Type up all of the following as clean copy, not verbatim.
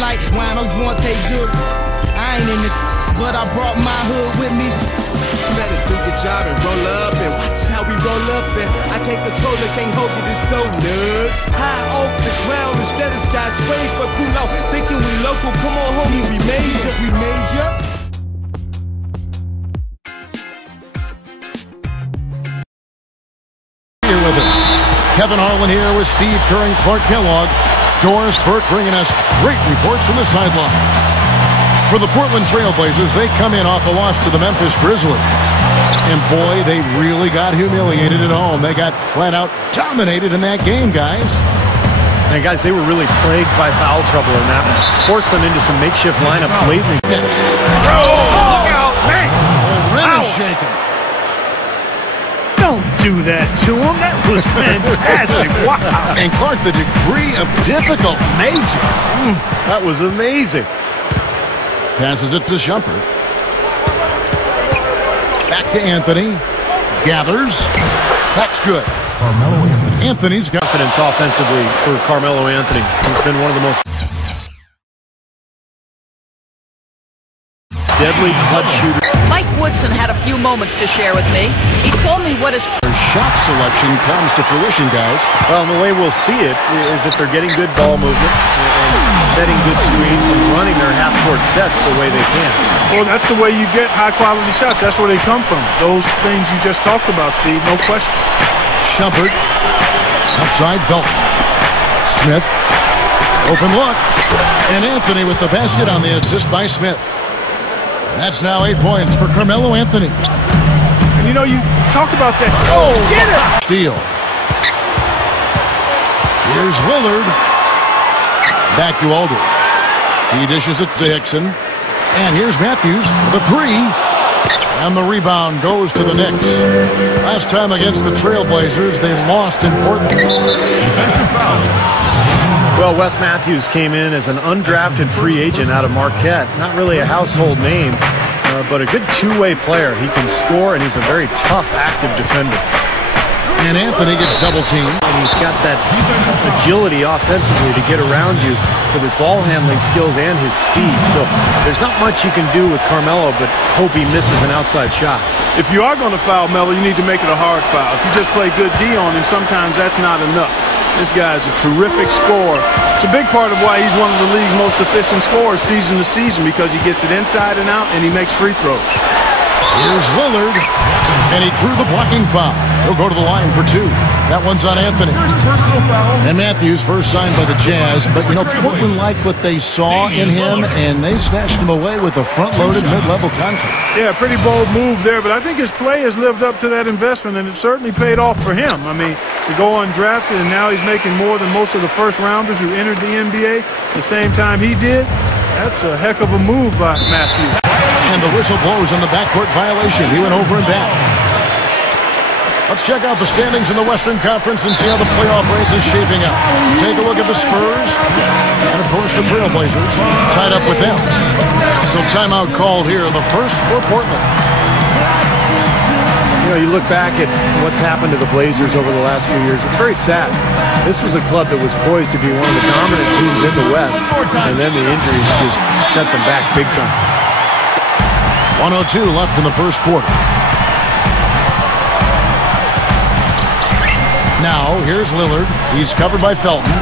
like winos want they good. I ain't in the but I brought my hood with me. Better do your job and roll up and watch how we roll up and I can't control it, can't hold it, it's so nuts. High off the ground instead of skyscraper, cool out, thinking we local. Come on, homie, we major, we major. Here with us, Kevin Harlan here with Steve Kerr and Clark Kellogg. Doris Burke bringing us great reports from the sideline. For the Portland Trailblazers, they come in off a loss to the Memphis Grizzlies. And boy, they really got humiliated at home. They got flat out dominated in that game, guys. And guys, they were really plagued by foul trouble in that one. Forced them into some makeshift lineups late in the game. Look out, man! The rim is shaking. Don't do that to him. That was fantastic. Wow. And Clark, the degree of difficulty. Major. That was amazing. Passes it to Shumpert. Back to Anthony. Gathers. That's good. Carmelo Anthony. Anthony's got confidence offensively for Carmelo Anthony. He's been one of the most deadly clutch shooters. Mike Woodson had a few moments to share with me. He told me what his shot selection comes to fruition, guys. Well, and the way we'll see it is if they're getting good ball movement and setting good screens and running their half-court sets the way they can. Well, that's the way you get high-quality shots. That's where they come from. Those things you just talked about, Steve, no question. Shumpert. Outside Felton. Smith. Open look. And Anthony with the basket on the assist by Smith. That's now 8 points for Carmelo Anthony. And you know, you talk about that. Oh, get it! Steal. Here's Lillard. Back to Aldridge. He dishes it to Hickson. And here's Matthews for the three. And the rebound goes to the Knicks. Last time against the Trailblazers, they lost in Portland. Defensive foul. Well, Wes Matthews came in as an undrafted free agent out of Marquette. Not really a household name, but a good two-way player. He can score, and he's a very tough, active defender. And Anthony gets double-teamed. And he's got that agility offensively to get around you with his ball handling skills and his speed. So there's not much you can do with Carmelo, but hope he misses an outside shot. If you are going to foul Melo, you need to make it a hard foul. If you just play good D on him, sometimes that's not enough. This guy is a terrific scorer. It's a big part of why he's one of the league's most efficient scorers season to season, because he gets it inside and out and he makes free throws. Here's Lillard, and he drew the blocking foul. He'll go to the line for two. That one's on Anthony. And Matthews first signed by the Jazz, but you know, Portland liked what they saw in him, and they snatched him away with a front-loaded mid-level contract. Yeah, pretty bold move there, but I think his play has lived up to that investment, and it certainly paid off for him. I mean, to go undrafted, and now he's making more than most of the first-rounders who entered the NBA the same time he did. That's a heck of a move by Matthews. And the whistle blows on the backcourt violation. He went over and back. Let's check out the standings in the Western Conference and see how the playoff race is shaping up. Take a look at the Spurs and, of course, the Trailblazers tied up with them. So timeout called here, the first for Portland. You know, you look back at what's happened to the Blazers over the last few years, it's very sad. This was a club that was poised to be one of the dominant teams in the West, and then the injuries just set them back big time. 1:02 left in the first quarter. Now, here's Lillard. He's covered by Felton.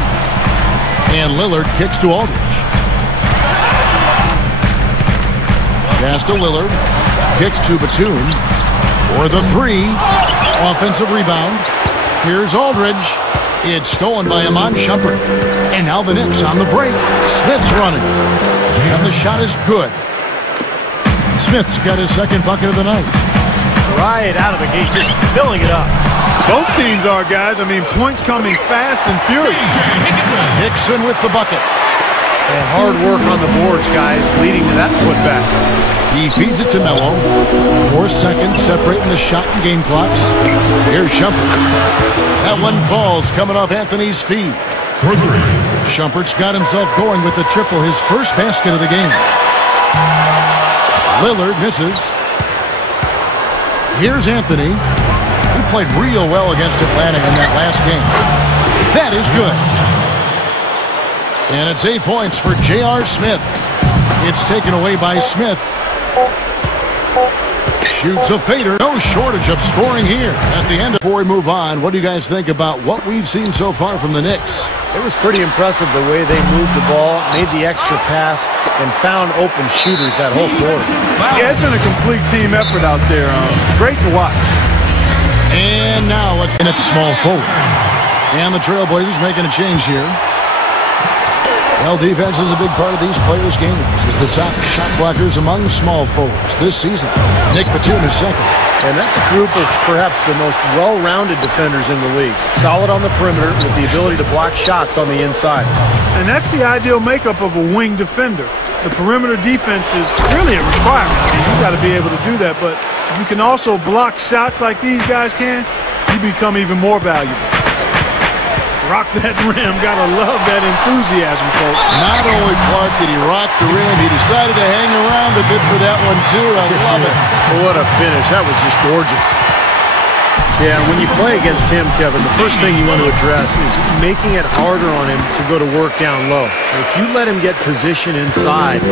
And Lillard kicks to Aldridge. Pass to Lillard. Kicks to Batum. For the three. Offensive rebound. Here's Aldridge. It's stolen by Iman Shumpert. And now the Knicks on the break. Smith's running. And the shot is good. Smith's got his second bucket of the night. Right out of the gate, just filling it up. Both teams are, guys. I mean, points coming fast and furious. Hickson with the bucket. And hard work on the boards, guys, leading to that putback. He feeds it to Melo. 4 seconds separating the shot and game clocks. Here's Shumpert. That one falls coming off Anthony's feet. Shumpert's got himself going with the triple, his first basket of the game. Lillard misses. Here's Anthony. He played real well against Atlanta in that last game. That is good. And it's 8 points for J.R. Smith. It's taken away by Smith. Shoots a fader. No shortage of scoring here at the end. Before we move on, what do you guys think about what we've seen so far from the Knicks? It was pretty impressive the way they moved the ball, made the extra pass, and found open shooters that whole quarter. Yeah, it's been a complete team effort out there. Great to watch. And now let's in at small forward. And the Trailblazers making a change here. Well, defense is a big part of these players' games. Is the top shot blockers among small forwards this season. Nick Batum is second. And that's a group of perhaps the most well-rounded defenders in the league. Solid on the perimeter with the ability to block shots on the inside. And that's the ideal makeup of a wing defender. The perimeter defense is really a requirement. I mean, you've got to be able to do that. But if you can also block shots like these guys can, you become even more valuable. Rock that rim. Gotta love that enthusiasm, folks. Not only, Clark, did he rock the rim, he decided to hang around a bit for that one, too. I love it. What a finish. That was just gorgeous. Yeah, when you play against him, Kevin, the first thing you want to address is making it harder on him to go to work down low. If you let him get position inside,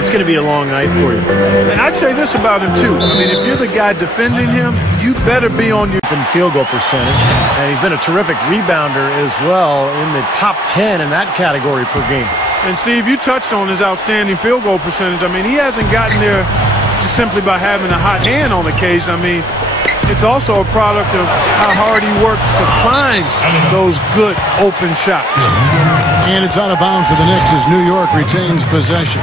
it's going to be a long night for you. And I'd say this about him, too. I mean, if you're the guy defending him, you better be on your field goal percentage. And he's been a terrific rebounder as well, in the top 10 in that category per game. And, Steve, you touched on his outstanding field goal percentage. I mean, he hasn't gotten there just simply by having a hot hand on occasion. I mean, it's also a product of how hard he works to find those good open shots. And it's out of bounds for the Knicks as New York retains possession.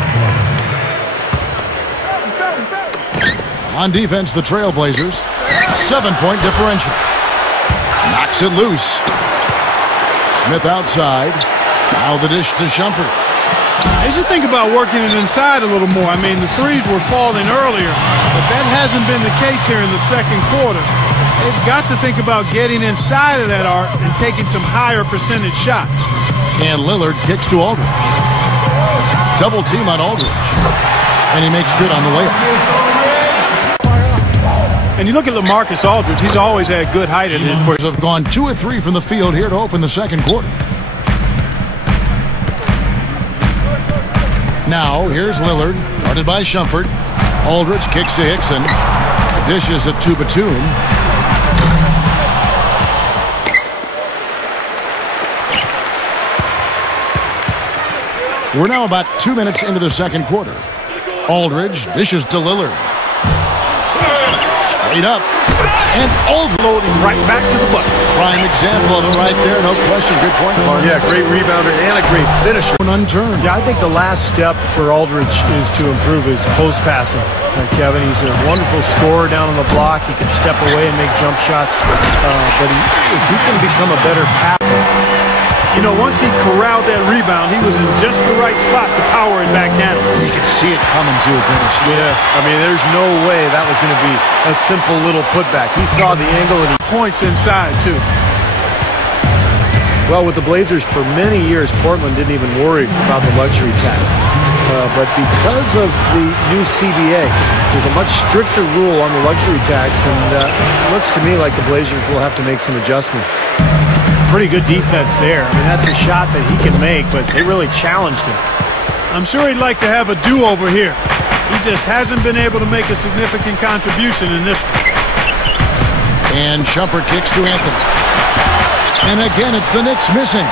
On defense, the Trailblazers, 7-point differential. Knocks it loose. Smith outside. Now the dish to Shumpert. They should think about working it inside a little more. I mean, the threes were falling earlier, but that hasn't been the case here in the second quarter. They've got to think about getting inside of that arc and taking some higher percentage shots. And Lillard kicks to Aldridge. Double team on Aldridge. And he makes good on the layup. And you look at LaMarcus Aldridge, he's always had good height at him. Have gone 2 of 3 from the field here to open the second quarter. Now, here's Lillard, guarded by Shumpert. Aldridge kicks to Hickson. Dishes it to Batum. We're now about 2 minutes into the second quarter. Aldridge dishes to Lillard. Straight up. And Aldridge loading right back to the bucket. Prime example of it right there, no question. Good point, Clark. Yeah, great rebounder and a great finisher. Unturned. Yeah, I think the last step for Aldridge is to improve his post passing. Kevin, he's a wonderful scorer down on the block. He can step away and make jump shots. But if he can become a better passer. You know, once he corralled that rebound, he was in just the right spot to power it back down. You could see it coming to a finish. Yeah, I mean, there's no way that was going to be a simple little putback. He saw the angle and he points inside, too. Well, with the Blazers for many years, Portland didn't even worry about the luxury tax. But because of the new CBA, there's a much stricter rule on the luxury tax, and it looks to me like the Blazers will have to make some adjustments. Pretty good defense there. I mean, that's a shot that he can make, but they really challenged him. I'm sure he'd like to have a do-over here. He just hasn't been able to make a significant contribution in this one. And Shumpert kicks to Anthony. And again, it's the Knicks missing.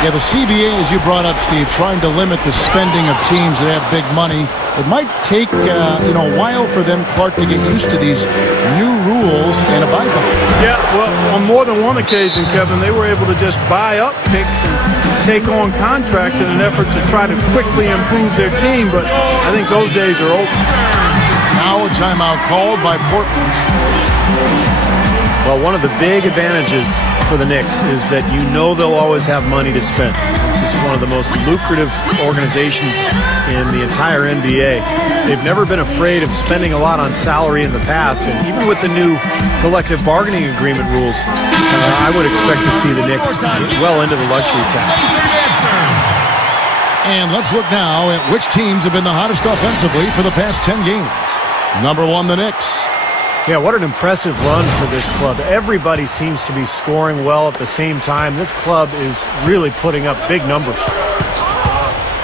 Yeah, the CBA, as you brought up, Steve, trying to limit the spending of teams that have big money. It might take, a while for them, Clark, to get used to these new rules and abide by them. Yeah, well, on more than one occasion, Kevin, they were able to just buy up picks and take on contracts in an effort to try to quickly improve their team, but I think those days are over. Now a timeout called by Portland. Well, one of the big advantages for the Knicks is that you know they'll always have money to spend. This is one of the most lucrative organizations in the entire NBA. They've never been afraid of spending a lot on salary in the past, and even with the new collective bargaining agreement rules, I would expect to see the Knicks well into the luxury tax. And let's look now at which teams have been the hottest offensively for the past 10 games. Number 1, the Knicks. Yeah, what an impressive run for this club. Everybody seems to be scoring well at the same time. This club is really putting up big numbers.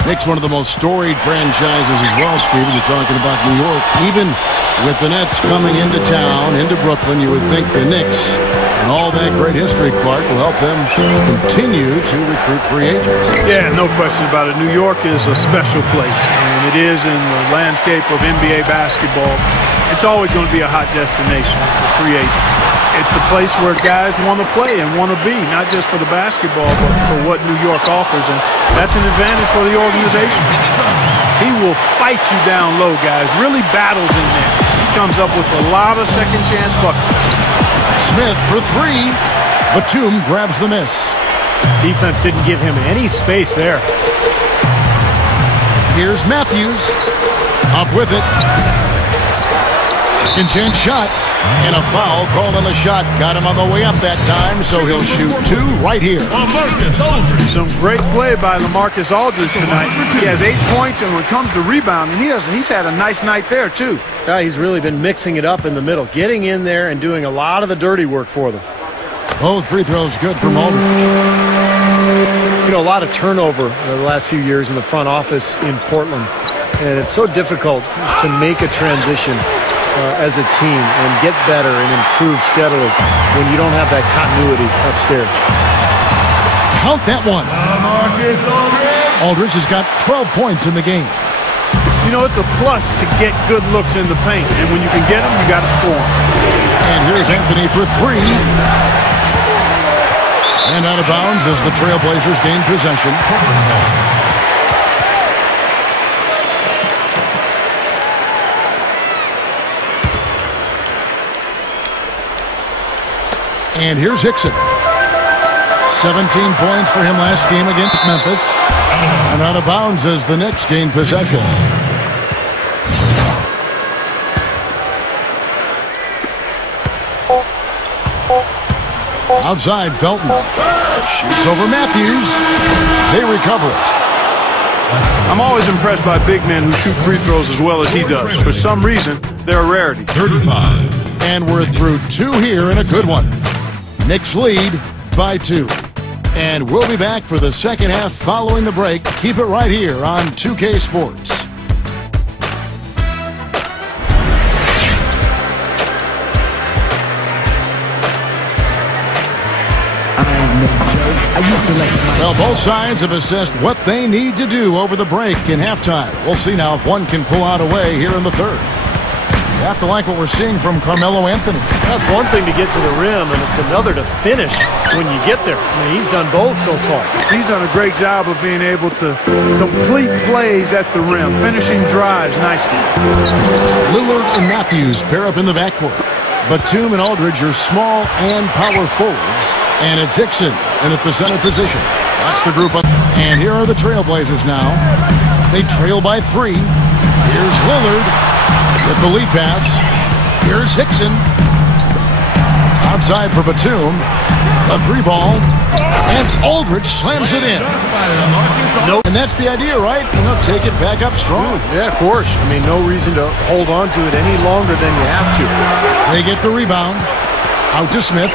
Knicks, one of the most storied franchises as well, Steve. You're talking about New York. Even with the Nets coming into town, into Brooklyn, you would think the Knicks and all that great history, Clark, will help them continue to recruit free agents. Yeah, no question about it. New York is a special place, and it is in the landscape of NBA basketball. It's always going to be a hot destination for free agents. It's a place where guys want to play and want to be, not just for the basketball, but for what New York offers, and that's an advantage for the organization. He will fight you down low, guys, really battles in there. He comes up with a lot of second-chance buckets. Smith for three. Batum grabs the miss. Defense didn't give him any space there. Here's Matthews. Up with it. Second chance shot. And a foul called on the shot. Got him on the way up that time, so he'll shoot two right here. Some great play by LaMarcus Aldridge tonight. He has 8 points, and when it comes to rebounding, he's had a nice night there, too. Yeah, he's really been mixing it up in the middle, getting in there and doing a lot of the dirty work for them. Both free throws good from Aldridge. You know, a lot of turnover the last few years in the front office in Portland, and it's so difficult to make a transition as a team and get better and improve steadily when you don't have that continuity upstairs. Count that one. Aldridge has got 12 points in the game. You know, it's a plus to get good looks in the paint, and when you can get them, you got to score them. And here's Anthony for three. And out of bounds as the Trailblazers gain possession. And here's Hickson. 17 points for him last game against Memphis. And out of bounds as the Knicks gain possession. Outside, Felton. Shoots over Matthews. They recover it. I'm always impressed by big men who shoot free throws as well as he does. For some reason, they're a rarity. 35. And we're through two here in a good one. Knicks lead by 2. And we'll be back for the second half following the break. Keep it right here on 2K Sports. Well, both sides have assessed what they need to do over the break in halftime. We'll see now if one can pull out a way here in the third. You have to like what we're seeing from Carmelo Anthony. That's one thing to get to the rim, and it's another to finish when you get there. I mean, he's done both so far. He's done a great job of being able to complete plays at the rim, finishing drives nicely. Lillard and Matthews pair up in the backcourt. Batum and Aldridge are small and power forwards. And it's Hickson in at the center position. That's the group up. And here are the Trailblazers now. They trail by 3. Here's Lillard with the lead pass. Here's Hickson. Outside for Batum. A 3-ball. And Aldridge slams it in. Nope. And that's the idea, right? Take it back up strong. Yeah, of course. I mean, no reason to hold on to it any longer than you have to. They get the rebound. Out to Smith.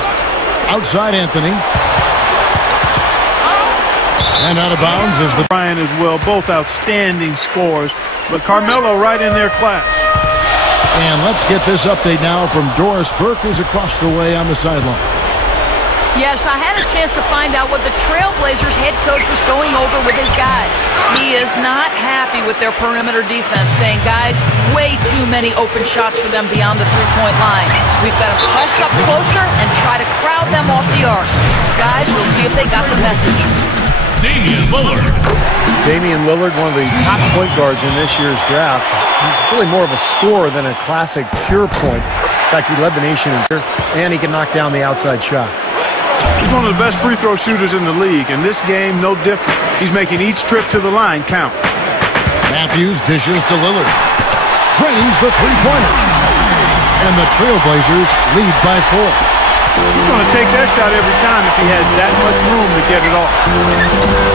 Outside Anthony. And out of bounds is the Ryan as well. Both outstanding scores. But Carmelo right in their class. And let's get this update now from Doris Burke, who's across the way on the sideline. Yes, I had a chance to find out what the Trailblazers head coach was going over with his guys. He is not happy with their perimeter defense, saying, guys, way too many open shots for them beyond the three-point line. We've got to press up closer and try to crowd them off the arc. Guys, we'll see if they got the message. Damian Lillard, one of the top point guards in this year's draft. He's really more of a scorer than a classic pure point. In fact, he led the nation in here, and he can knock down the outside shot. He's one of the best free throw shooters in the league, and this game, no different. He's making each trip to the line count. Matthews dishes to Lillard. Drains the three-pointer. And the Trailblazers lead by 4. He's going to take that shot every time if he has that much room to get it off.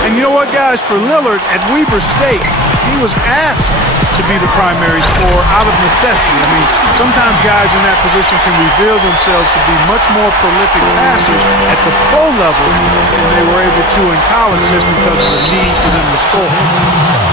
And you know what, guys? For Lillard at Weber State, he was asked to be the primary scorer out of necessity. I mean, sometimes guys in that position can reveal themselves to be much more prolific passers at the pro level than they were able to in college just because of the need for them to score.